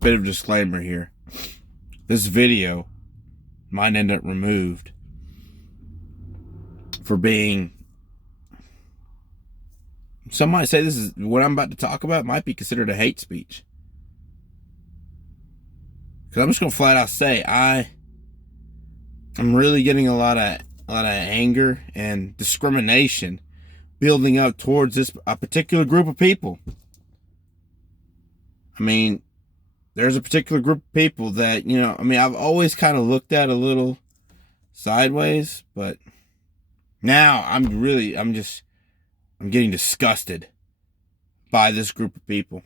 Bit of disclaimer here. This video might end up removed for being, some might say this is what I'm about to talk about might be considered a hate speech. Because I'm just gonna flat out say I'm really getting a lot of anger and discrimination building up towards a particular group of people. I mean, there's a particular group of people that, I've always kind of looked at a little sideways, but now I'm getting disgusted by this group of people.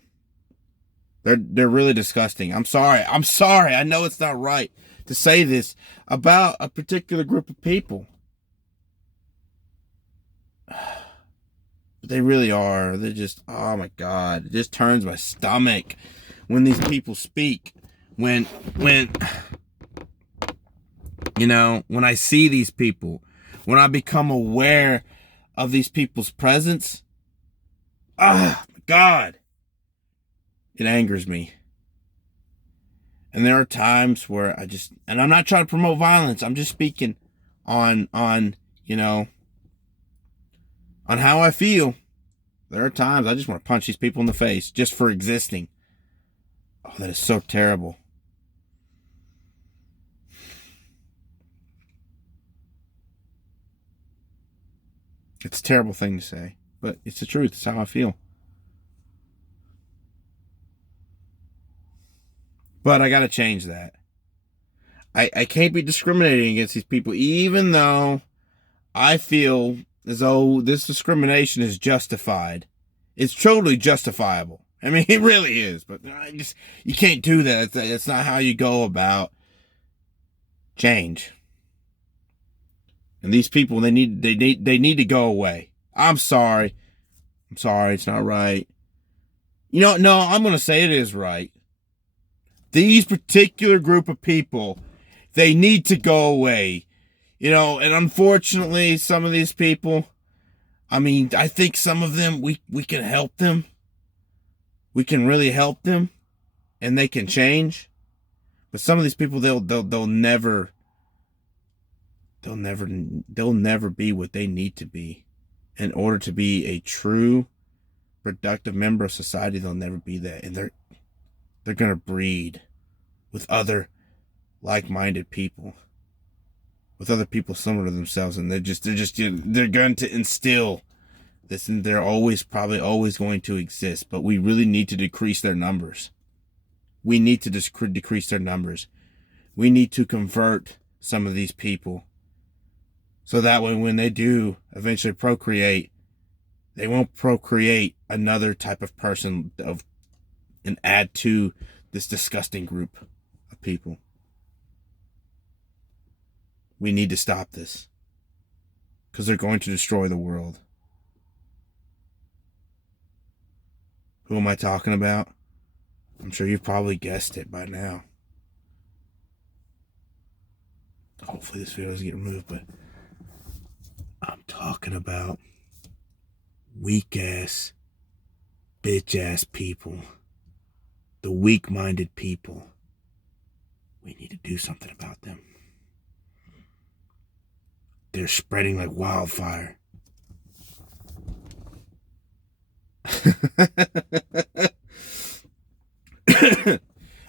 They're really disgusting. I'm sorry. I know it's not right to say this about a particular group of people. But they really are. They're just, oh my God. It just turns my stomach when these people speak. When I see these people, when I become aware of these people's presence, oh my God, it angers me. And there are times where and I'm not trying to promote violence. I'm just speaking on how I feel. There are times I just want to punch these people in the face just for existing. Oh, that is so terrible. It's a terrible thing to say, but it's the truth. It's how I feel. But I got to change that. I can't be discriminating against these people, even though I feel as though this discrimination is justified. It's totally justifiable. I mean, it really is. But you can't do that. That's not how you go about change. And these people, they need to go away. I'm sorry. It's not right. No, I'm going to say it is right. These particular group of people, they need to go away. And unfortunately, some of these people, I think some of them, we can help them. We can really help them, and they can change. But some of these people, they'll never be what they need to be in order to be a true, productive member of society. They'll never be that, and they're going to breed with other like-minded people, with other people similar to themselves, and they're going to instill this, and they're probably always going to exist. But we really need to decrease their numbers. We need to decrease their numbers. We need to convert some of these people, so that way when they do eventually procreate, they won't procreate another type of person and add to this disgusting group of people. We need to stop this, because they're going to destroy the world. Who am I talking about? I'm sure you've probably guessed it by now. Hopefully this video doesn't get removed, but I'm talking about weak-ass, bitch-ass people. The weak-minded people. We need to do something about them. They're spreading like wildfire.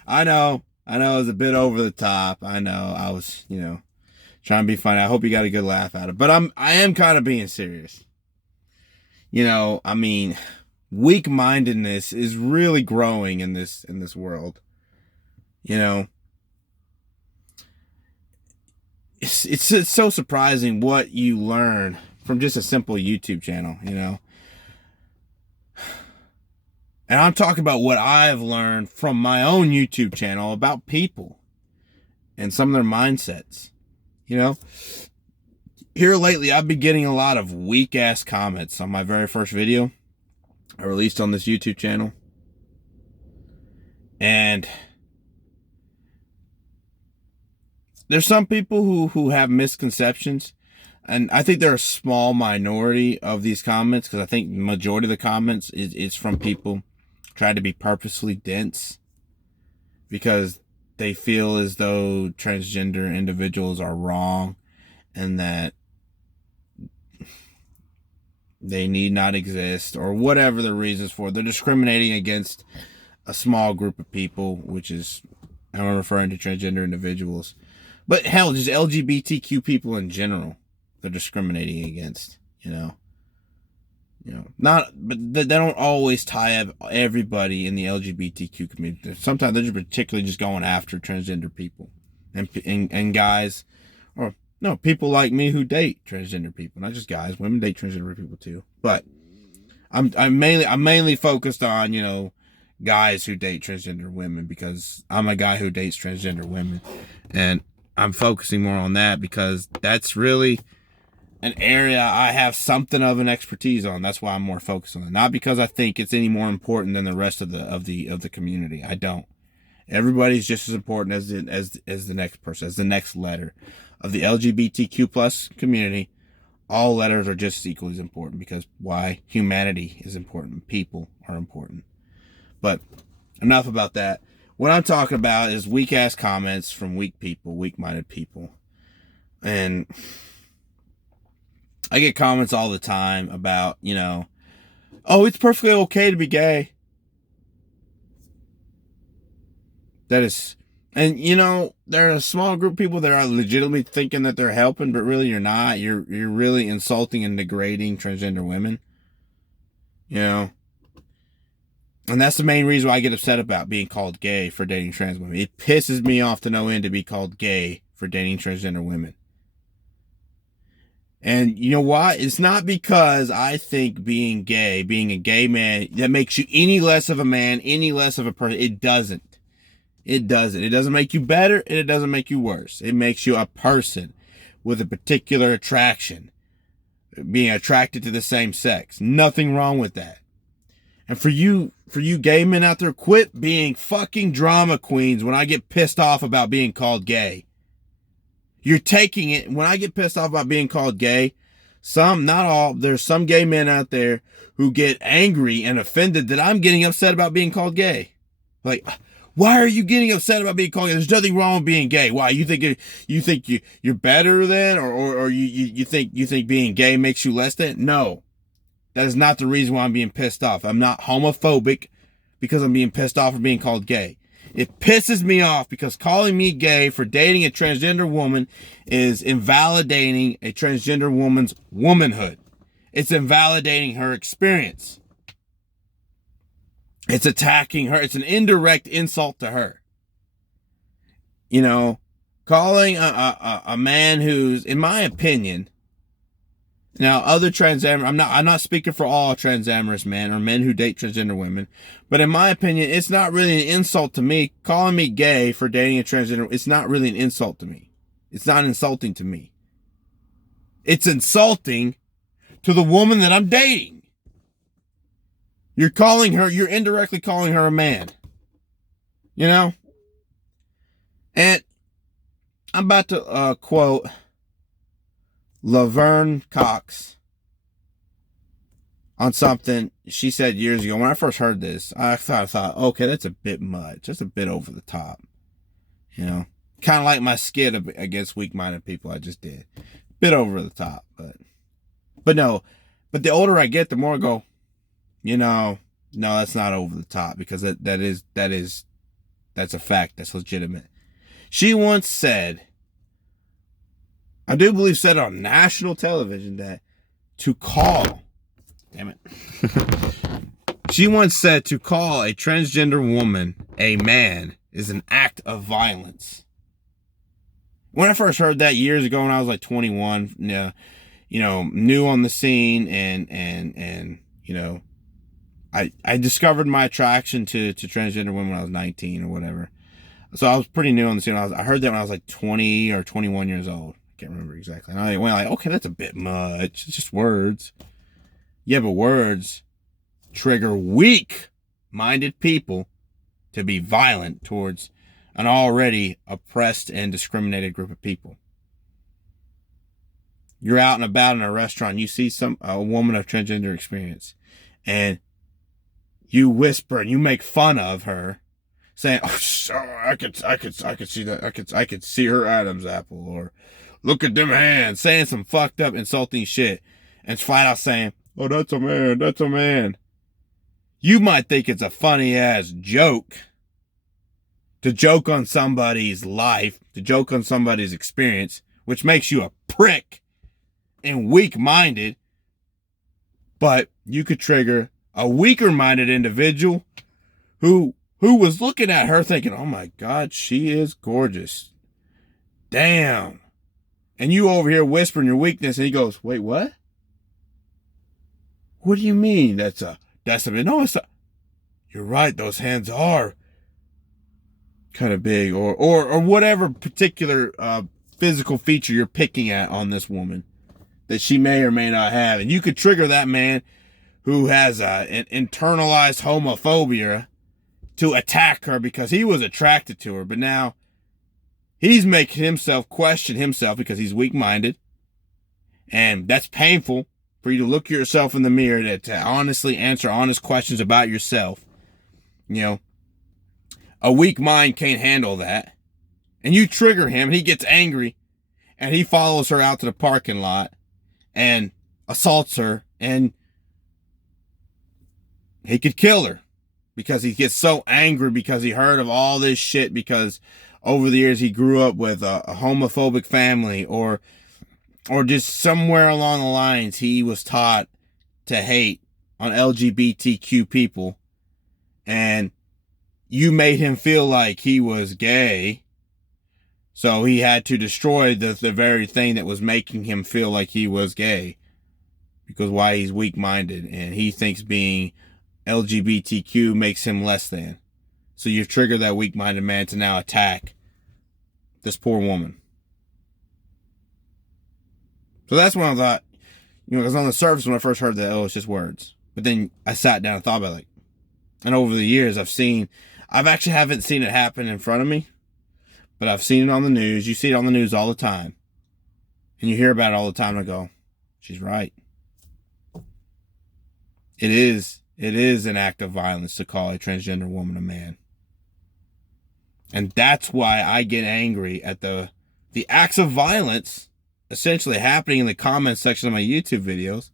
I know it was a bit over the top. I know I was, trying to be funny. I hope you got a good laugh out of it. But I am kind of being serious. Weak-mindedness is really growing in this world. It's so surprising what you learn from just a simple YouTube channel, And I'm talking about what I've learned from my own YouTube channel about people and some of their mindsets. Here lately, I've been getting a lot of weak-ass comments on my very first video I released on this YouTube channel. And there's some people who have misconceptions. And I think they're a small minority of these comments, because I think the majority of the comments is from people try to be purposely dense because they feel as though transgender individuals are wrong and that they need not exist, or whatever the reasons for. They're discriminating against a small group of people, which is, I'm referring to transgender individuals. But hell, just LGBTQ people in general, they're discriminating against, not, but they don't always tie up everybody in the LGBTQ community. Sometimes they're just particularly just going after transgender people and guys, or no, people like me who date transgender people, not just guys. Women date transgender people too. But I'm mainly focused on, guys who date transgender women, because I'm a guy who dates transgender women, and I'm focusing more on that because that's really an area I have something of an expertise on. That's why I'm more focused on it. Not because I think it's any more important than the rest of the community. I don't. Everybody's just as important as the next person, as the next letter of the LGBTQ plus community. All letters are just as equally as important, because why? Humanity is important. People are important. But enough about that. What I'm talking about is weak ass comments from weak people, weak-minded people. And I get comments all the time about, oh, it's perfectly okay to be gay. That is, and there are a small group of people that are legitimately thinking that they're helping, but really you're not. You're really insulting and degrading transgender women. And that's the main reason why I get upset about being called gay for dating trans women. It pisses me off to no end to be called gay for dating transgender women. And you know why? It's not because I think being a gay man, that makes you any less of a man, any less of a person. It doesn't. It doesn't. It doesn't make you better, and it doesn't make you worse. It makes you a person with a particular attraction, being attracted to the same sex. Nothing wrong with that. And for you gay men out there, quit being fucking drama queens when I get pissed off about being called gay. You're taking it. When I get pissed off about being called gay, not all, there's some gay men out there who get angry and offended that I'm getting upset about being called gay. Like, why are you getting upset about being called gay? There's nothing wrong with being gay. Why? You think you're better than, or you think being gay makes you less than? No. That is not the reason why I'm being pissed off. I'm not homophobic because I'm being pissed off for being called gay. It pisses me off because calling me gay for dating a transgender woman is invalidating a transgender woman's womanhood. It's invalidating her experience. It's attacking her. It's an indirect insult to her. Calling a man who's, in my opinion, now, other transgender, I'm not speaking for all transamorous men or men who date transgender women, but in my opinion, it's not really an insult to me. Calling me gay for dating a transgender, it's not really an insult to me. It's not insulting to me. It's insulting to the woman that I'm dating. You're indirectly calling her a man. And I'm about to quote Laverne Cox on something she said years ago. When I first heard this, I thought, okay, that's a bit much. That's a bit over the top. Kind of like my skit against weak-minded people I just did. Bit over the top, but no. But the older I get, the more I go, no, that's not over the top, because that's a fact. That's legitimate. She once said, I do believe said on national television, that she once said to call a transgender woman a man is an act of violence. When I first heard that years ago, when I was like 21, new on the scene, and I discovered my attraction to transgender women when I was 19 or whatever. So I was pretty new on the scene. I heard that when I was like 20 or 21 years old. Can't remember exactly. And I went like, okay, that's a bit much. It's just words. Yeah, but words trigger weak-minded people to be violent towards an already oppressed and discriminated group of people. You're out and about in a restaurant, you see a woman of transgender experience, and you whisper and you make fun of her, saying, "Oh, I could see that. I could see her Adam's apple," or "Look at them hands," saying some fucked up, insulting shit, and flat out saying, "Oh, that's a man. That's a man." You might think it's a funny ass joke to joke on somebody's life, to joke on somebody's experience, which makes you a prick and weak-minded, but you could trigger a weaker-minded individual who was looking at her thinking, "Oh my God, she is gorgeous. Damn." And you over here whispering your weakness, and he goes, "Wait, what? What do you mean? That's a no, it's a, you're right, those hands are kind of big," or whatever particular physical feature you're picking at on this woman that she may or may not have. And you could trigger that man who has an internalized homophobia to attack her because he was attracted to her, but now he's making himself question himself because he's weak-minded. And that's painful for you to look yourself in the mirror, to honestly answer honest questions about yourself. You know, a weak mind can't handle that. And you trigger him, and he gets angry, and he follows her out to the parking lot and assaults her, and he could kill her because he gets so angry because he heard of all this shit, because over the years he grew up with a homophobic family, or just somewhere along the lines he was taught to hate on LGBTQ people, and you made him feel like he was gay, so he had to destroy the very thing that was making him feel like he was gay, because why? He's weak-minded, and he thinks being LGBTQ makes him less than. So you've triggered that weak-minded man to now attack this poor woman. So that's when I thought, because on the surface when I first heard that, oh, it's just words. But then I sat down and thought about it. And over the years I've actually haven't seen it happen in front of me, but I've seen it on the news. You see it on the news all the time. And you hear about it all the time, and I go, she's right. It is an act of violence to call a transgender woman a man. And that's why I get angry at the acts of violence essentially happening in the comments section of my YouTube videos,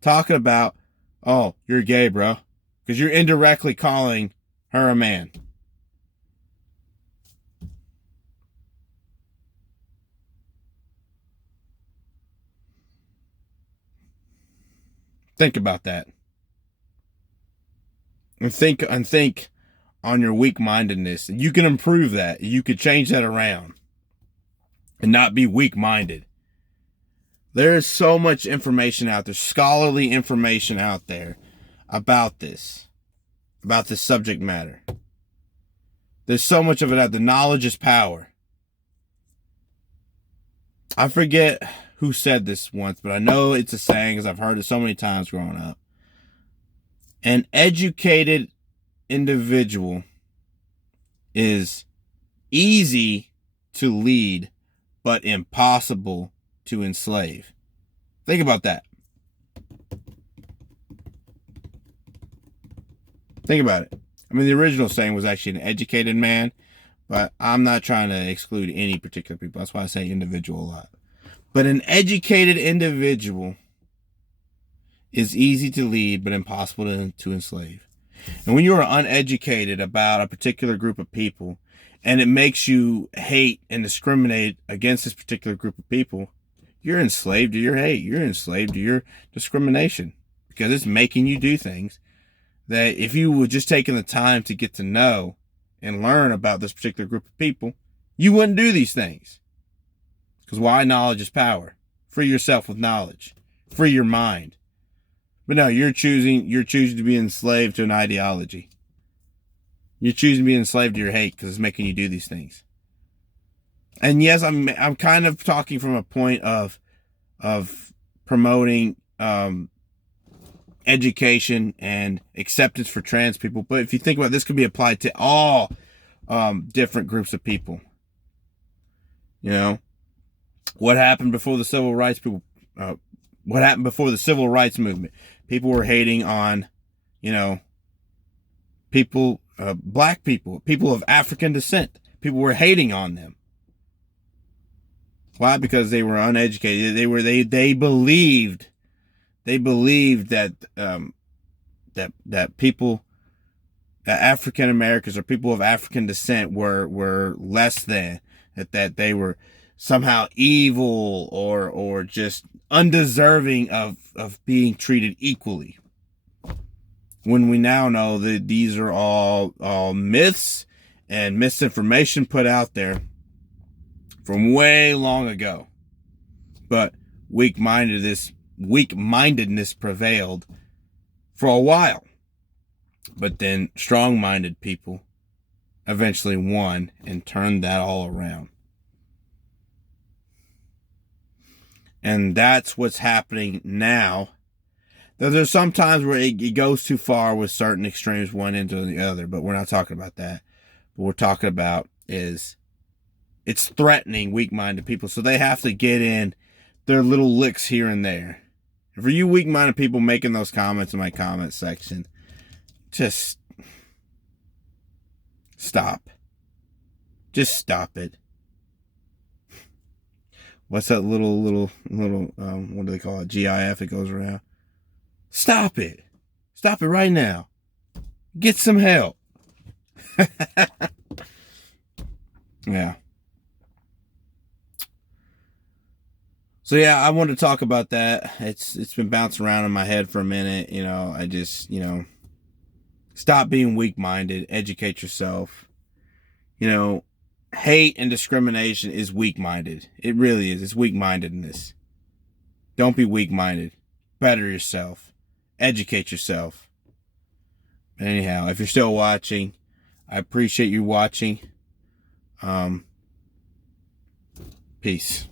talking about, "Oh, you're gay, bro," because you're indirectly calling her a man. Think about that. And think on your weak-mindedness. You can improve that. You could change that around and not be weak-minded. There's so much information out there, scholarly information out there about this subject matter. There's so much of it out there. Knowledge is power. I forget who said this once, but I know it's a saying because I've heard it so many times growing up. An educated individual is easy to lead, but impossible to enslave. Think about that. Think about it. I mean, the original saying was actually an educated man, but I'm not trying to exclude any particular people. That's why I say individual a lot. But an educated individual is easy to lead, but impossible to enslave. And when you are uneducated about a particular group of people, and it makes you hate and discriminate against this particular group of people, you're enslaved to your hate. You're enslaved to your discrimination, because it's making you do things that if you were just taking the time to get to know and learn about this particular group of people, you wouldn't do these things. Because why? Knowledge is power. Free yourself with knowledge. Free your mind. But no, you're choosing to be enslaved to an ideology. You're choosing to be enslaved to your hate because it's making you do these things. And yes, I'm kind of talking from a point of promoting education and acceptance for trans people. But if you think about it, this could be applied to all different groups of people. You know, what happened before the civil rights people? What happened before the civil rights movement? People were hating on, people, black people, people of African descent. People were hating on them. Why? Because they were uneducated. They believed that that people, that African Americans or people of African descent were less than, that they were somehow evil or just undeserving of being treated equally. When we now know that these are all myths and misinformation put out there from way long ago. But weak-mindedness prevailed for a while. But then strong-minded people eventually won and turned that all around. And that's what's happening now. There's some times where it goes too far with certain extremes, one into the other, but we're not talking about that. What we're talking about is it's threatening weak-minded people, so they have to get in their little licks here and there. And for you weak-minded people making those comments in my comment section, just stop. Just stop it. What's that little what do they call it? GIF that goes around? Stop it. Stop it right now. Get some help. Yeah. So yeah, I wanted to talk about that. It's been bouncing around in my head for a minute. I just, stop being weak-minded. Educate yourself. Hate and discrimination is weak-minded. It really is. It's weak-mindedness. Don't be weak-minded. Better yourself. Educate yourself. Anyhow, if you're still watching, I appreciate you watching. Peace.